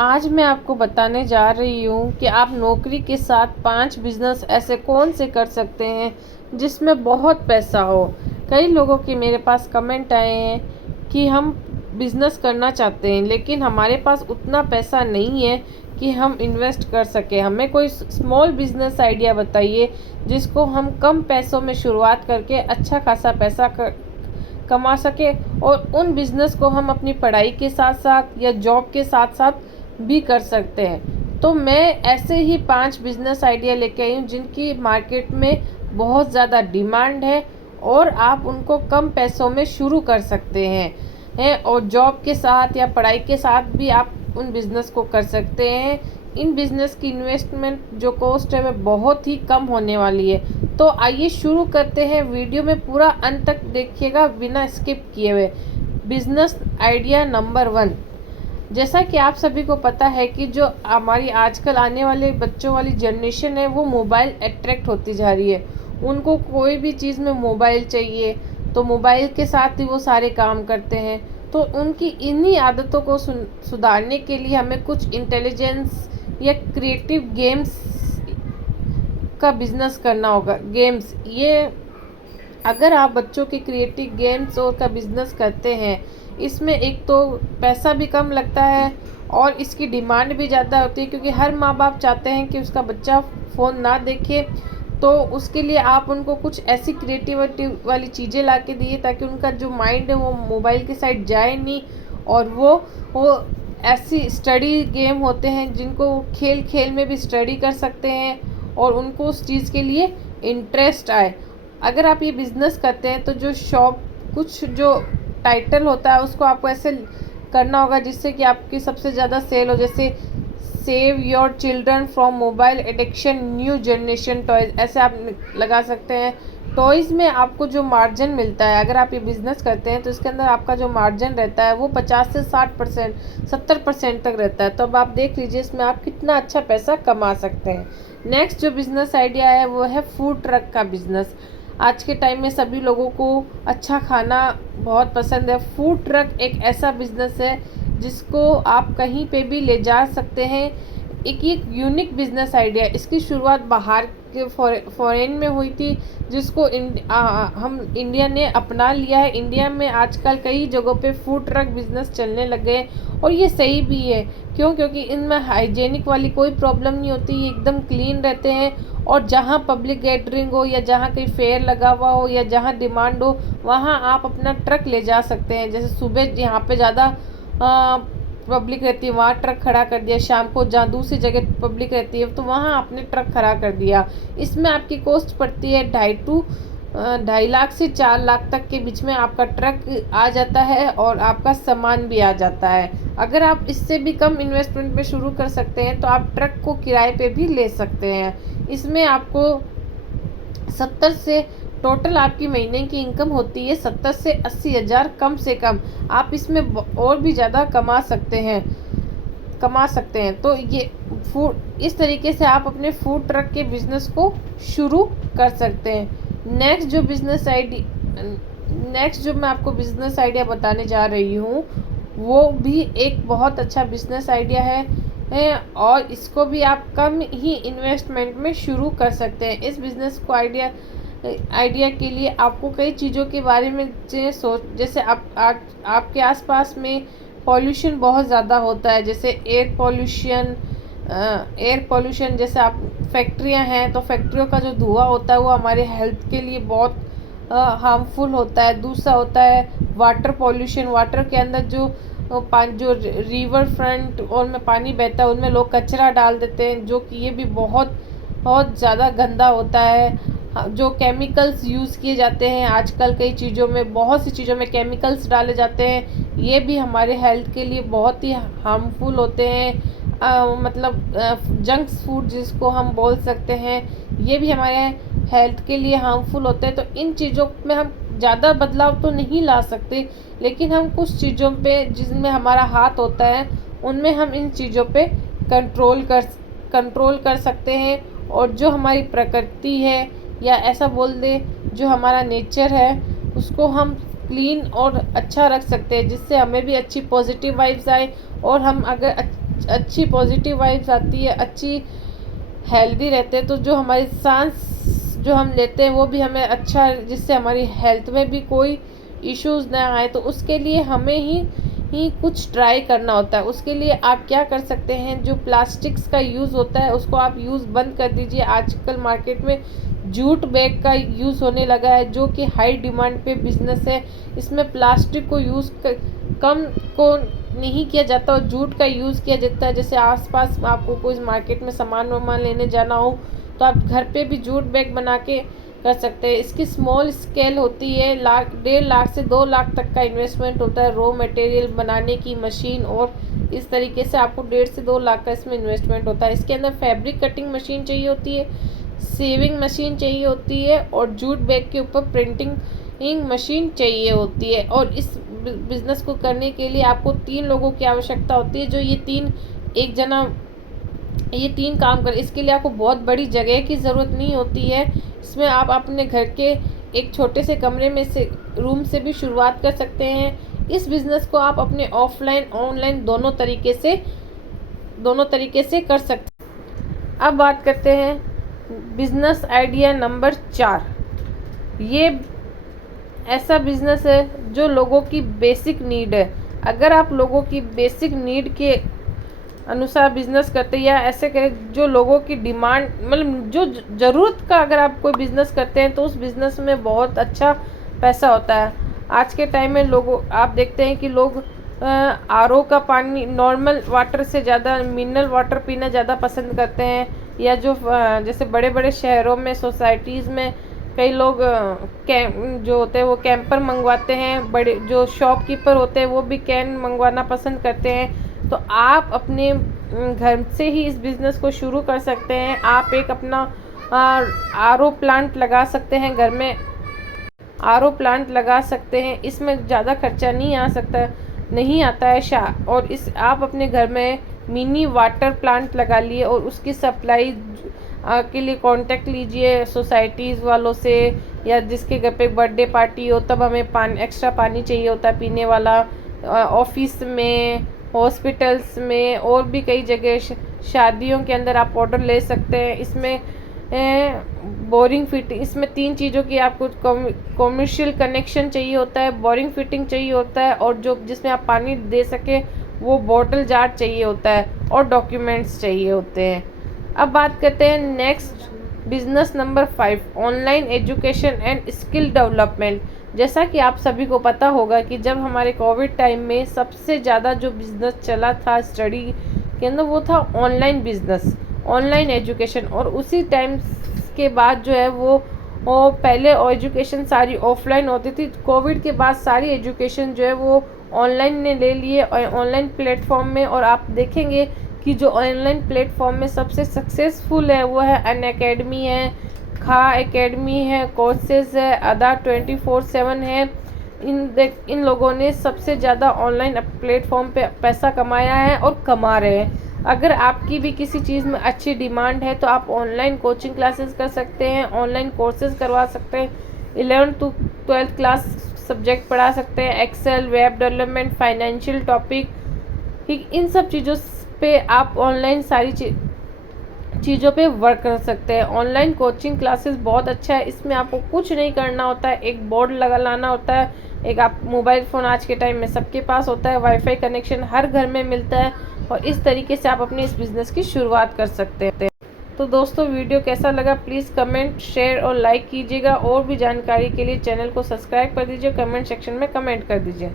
आज मैं आपको बताने जा रही हूँ कि आप नौकरी के साथ 5 बिज़नेस ऐसे कौन से कर सकते हैं जिसमें बहुत पैसा हो। कई लोगों के मेरे पास कमेंट आए हैं कि हम बिज़नेस करना चाहते हैं लेकिन हमारे पास उतना पैसा नहीं है कि हम इन्वेस्ट कर सकें। हमें कोई स्मॉल बिज़नेस आइडिया बताइए जिसको हम कम पैसों में शुरुआत करके अच्छा खासा पैसा कमा सके और उन बिज़नेस को हम अपनी पढ़ाई के साथ साथ या जॉब के साथ साथ भी कर सकते हैं। तो मैं ऐसे ही 5 बिज़नेस आइडिया लेके आई हूँ जिनकी मार्केट में बहुत ज़्यादा डिमांड है और आप उनको कम पैसों में शुरू कर सकते हैं और जॉब के साथ या पढ़ाई के साथ भी आप उन बिज़नेस को कर सकते हैं। इन बिज़नेस की इन्वेस्टमेंट जो कॉस्ट है वह बहुत ही कम होने वाली है। तो आइए शुरू करते हैं। वीडियो में पूरा अंत तक देखिएगा बिना स्किप किए हुए। बिज़नेस आइडिया नंबर 1, जैसा कि आप सभी को पता है कि जो हमारी आजकल आने वाले बच्चों वाली जनरेशन है वो मोबाइल अट्रैक्ट होती जा रही है। उनको कोई भी चीज़ में मोबाइल चाहिए तो मोबाइल के साथ ही वो सारे काम करते हैं। तो उनकी इन्हीं आदतों को सुधारने के लिए हमें कुछ इंटेलिजेंस या क्रिएटिव गेम्स का बिजनेस करना होगा। गेम्स, ये अगर आप बच्चों के क्रिएटिव गेम्स और का बिजनेस करते हैं, इसमें एक तो पैसा भी कम लगता है और इसकी डिमांड भी ज़्यादा होती है क्योंकि हर माँ बाप चाहते हैं कि उसका बच्चा फ़ोन ना देखे। तो उसके लिए आप उनको कुछ ऐसी क्रिएटिविटी वाली चीज़ें ला के दिए ताकि उनका जो माइंड है वो मोबाइल की साइड जाए नहीं और वो ऐसी स्टडी गेम होते हैं जिनको खेल खेल में भी स्टडी कर सकते हैं और उनको उस चीज़ के लिए इंटरेस्ट आए। अगर आप ये बिज़नेस करते हैं तो जो शॉप कुछ जो टाइटल होता है उसको आपको ऐसे करना होगा जिससे कि आपकी सबसे ज़्यादा सेल हो, जैसे save your children from mobile addiction, new generation toys, ऐसे आप लगा सकते हैं। टॉयज़ में आपको जो मार्जिन मिलता है, अगर आप ये बिज़नेस करते हैं तो इसके अंदर आपका जो मार्जिन रहता है वो 50 से 60%, 70% तक रहता है। तो अब आप देख लीजिए इसमें आप कितना अच्छा पैसा कमा सकते हैं। नेक्स्ट जो बिज़नेस आइडिया है वो है फूड ट्रक का बिज़नेस। आज के टाइम में सभी लोगों को अच्छा खाना बहुत पसंद है। फूड ट्रक एक ऐसा बिज़नेस है जिसको आप कहीं पे भी ले जा सकते हैं। एक यूनिक बिज़नेस आइडिया। इसकी शुरुआत बाहर के फॉरेन में हुई थी जिसको हम इंडिया ने अपना लिया है। इंडिया में आजकल कई जगहों पे फूड ट्रक बिज़नेस चलने लगे हैं और ये सही भी है। क्योंकि इनमें हाइजेनिक वाली कोई प्रॉब्लम नहीं होती, ये एकदम क्लीन रहते हैं और जहाँ पब्लिक गैदरिंग हो या जहाँ कहीं फेयर लगा हुआ हो या जहाँ डिमांड हो वहाँ आप अपना ट्रक ले जा सकते हैं। जैसे सुबह यहाँ पे ज़्यादा पब्लिक रहती है वहाँ ट्रक खड़ा कर दिया, शाम को जहाँ दूसरी जगह पब्लिक रहती है तो वहाँ आपने ट्रक खड़ा कर दिया। इसमें आपकी कॉस्ट पड़ती है 2.5 लाख से 4 लाख तक के बीच में आपका ट्रक आ जाता है और आपका सामान भी आ जाता है। अगर आप इससे भी कम इन्वेस्टमेंट में शुरू कर सकते हैं तो आप ट्रक को किराए पे भी ले सकते हैं। इसमें आपको 70 से टोटल आपकी महीने की इनकम होती है 70 से 80 हज़ार कम से कम। आप इसमें और भी ज़्यादा कमा सकते हैं। तो ये फूड, इस तरीके से आप अपने फूड ट्रक के बिज़नेस को शुरू कर सकते हैं। नेक्स्ट जो मैं आपको बिज़नेस आइडिया बताने जा रही हूँ वो भी एक बहुत अच्छा बिज़नेस आइडिया है और इसको भी आप कम ही इन्वेस्टमेंट में शुरू कर सकते हैं। इस बिज़नेस को आइडिया के लिए आपको कई चीज़ों के बारे में जैसे आपके आसपास में पॉल्यूशन बहुत ज़्यादा होता है, जैसे एयर पॉल्यूशन। जैसे आप फैक्ट्रियां हैं तो फैक्ट्रियों का जो धुआं होता है वो हमारे हेल्थ के लिए बहुत हार्मफुल होता है। दूसरा होता है वाटर पॉल्यूशन। वाटर के अंदर जो रिवर फ्रंट और में पानी बहता है उनमें लोग कचरा डाल देते हैं जो कि ये भी बहुत बहुत ज़्यादा गंदा होता है। जो केमिकल्स यूज़ किए जाते हैं आजकल कई चीज़ों में, बहुत सी चीज़ों में केमिकल्स डाले जाते हैं, ये भी हमारे हेल्थ के लिए बहुत ही हार्मफुल होते हैं। जंक फूड जिसको हम बोल सकते हैं, ये भी हमारे हेल्थ के लिए हार्मफुल होते हैं। तो इन चीज़ों में हम ज़्यादा बदलाव तो नहीं ला सकते लेकिन हम कुछ चीज़ों पे जिसमें हमारा हाथ होता है उनमें हम इन चीज़ों पे कंट्रोल कर सकते हैं। और जो हमारी प्रकृति है या ऐसा बोल दे जो हमारा नेचर है उसको हम क्लीन और अच्छा रख सकते हैं जिससे हमें भी अच्छी पॉजिटिव वाइब्स आए और हम अगर अच्छी पॉजिटिव वाइब्स आती है, अच्छी हेल्दी रहते हैं। तो जो हमारी सांस जो हम लेते हैं वो भी हमें अच्छा, जिससे हमारी हेल्थ में भी कोई इश्यूज़ ना आए। तो उसके लिए हमें ही कुछ ट्राई करना होता है। उसके लिए आप क्या कर सकते हैं, जो प्लास्टिक्स का यूज़ होता है उसको आप यूज़ बंद कर दीजिए। आजकल मार्केट में जूट बैग का यूज़ होने लगा है, जो कि हाई डिमांड पे बिजनेस है। इसमें प्लास्टिक को कम को नहीं किया जाता और जूट का यूज़ किया जाता है। जैसे आसपास आपको कोई मार्केट में सामान वामान लेने जाना हो तो आप घर पे भी जूट बैग बना के कर सकते हैं। इसकी स्मॉल स्केल होती है, 1.5 लाख से 2 लाख तक का इन्वेस्टमेंट होता है। रॉ मटेरियल बनाने की मशीन और इस तरीके से आपको 1.5 से 2 लाख का इसमें इन्वेस्टमेंट होता है। इसके अंदर फैब्रिक कटिंग मशीन चाहिए होती है, सेविंग मशीन चाहिए होती है और जूट बैग के ऊपर प्रिंटिंग मशीन चाहिए होती है। और इस बिज़नेस को करने के लिए आपको 3 लोगों की आवश्यकता होती है, जो ये तीन काम कर। इसके लिए आपको बहुत बड़ी जगह की ज़रूरत नहीं होती है। इसमें आप अपने घर के एक छोटे से कमरे में से रूम से भी शुरुआत कर सकते हैं। इस बिज़नेस को आप अपने ऑफलाइन ऑनलाइन दोनों तरीके से कर सकते हैं। अब बात करते हैं बिज़नेस आइडिया नंबर 4। ये ऐसा बिज़नेस है जो लोगों की बेसिक नीड है। अगर आप लोगों की बेसिक नीड के अनुसार बिज़नेस करते हैं, या ऐसे करें जो लोगों की डिमांड, मतलब जो ज़रूरत का, अगर आप कोई बिज़नेस करते हैं तो उस बिज़नेस में बहुत अच्छा पैसा होता है। आज के टाइम में आप देखते हैं कि लोग आरओ का पानी, नॉर्मल वाटर से ज़्यादा मिनरल वाटर पीना ज़्यादा पसंद करते हैं। या जो जैसे बड़े बड़े शहरों में सोसाइटीज़ में कई लोग जो होते हैं वो कैंपर मंगवाते हैं। बड़े जो शॉपकीपर होते हैं वो भी कैन मंगवाना पसंद करते हैं। तो आप अपने घर से ही इस बिज़नेस को शुरू कर सकते हैं। आप एक अपना आरओ प्लांट लगा सकते हैं, घर में आरओ प्लांट लगा सकते हैं। इसमें ज़्यादा खर्चा नहीं आता है। और आप अपने घर में मिनी वाटर प्लांट लगा लिए और उसकी सप्लाई के लिए कांटेक्ट लीजिए सोसाइटीज़ वालों से, या जिसके घर पे बर्थडे पार्टी हो तब हमें एक्स्ट्रा पानी चाहिए होता है पीने वाला। ऑफिस में, हॉस्पिटल्स में और भी कई जगह शादियों के अंदर आप ऑर्डर ले सकते हैं। इसमें बोरिंग फिटिंग, इसमें 3 चीज़ों की आपको कॉमर्शियल कनेक्शन चाहिए होता है, बोरिंग फिटिंग चाहिए होता है, और जिसमें आप पानी दे सके वो बॉटल जार चाहिए होता है, और डॉक्यूमेंट्स चाहिए होते हैं। अब बात करते हैं next business number 5, online education and skill development. जैसा कि आप सभी को पता होगा कि जब हमारे कोविड टाइम में सबसे ज़्यादा जो बिज़नेस चला था स्टडी के अंदर वो था ऑनलाइन बिज़नेस, ऑनलाइन एजुकेशन। और उसी टाइम के बाद जो है वो पहले एजुकेशन सारी ऑफलाइन होती थी। कोविड के बाद सारी एजुकेशन जो है वो ऑनलाइन ने ले लिए ऑनलाइन प्लेटफॉर्म में। और आप देखेंगे कि जो ऑनलाइन प्लेटफॉर्म में सबसे सक्सेसफुल है वो है अनअकैडमी है, खा एकेडमी है, कोर्सेज है, अदा 24/7 है। इन लोगों ने सबसे ज़्यादा ऑनलाइन प्लेटफॉर्म पे पैसा कमाया है और कमा रहे हैं। अगर आपकी भी किसी चीज़ में अच्छी डिमांड है तो आप ऑनलाइन कोचिंग क्लासेस कर सकते हैं, ऑनलाइन कोर्सेज करवा सकते हैं। 11th to 12th class subject पढ़ा सकते हैं, Excel, web development, financial topic. इन सब चीज़ों पे आप ऑनलाइन सारी चीज़ों पे वर्क कर सकते हैं। ऑनलाइन कोचिंग क्लासेस बहुत अच्छा है। इसमें आपको कुछ नहीं करना होता है, एक बोर्ड लाना होता है, एक आप मोबाइल फ़ोन आज के टाइम में सबके पास होता है, वाईफाई कनेक्शन हर घर में मिलता है, और इस तरीके से आप अपने इस बिज़नेस की शुरुआत कर सकते हैं। तो दोस्तों वीडियो कैसा लगा प्लीज़ कमेंट, शेयर और लाइक कीजिएगा। और भी जानकारी के लिए चैनल को सब्सक्राइब कर दीजिए, कमेंट सेक्शन में कमेंट कर दीजिए।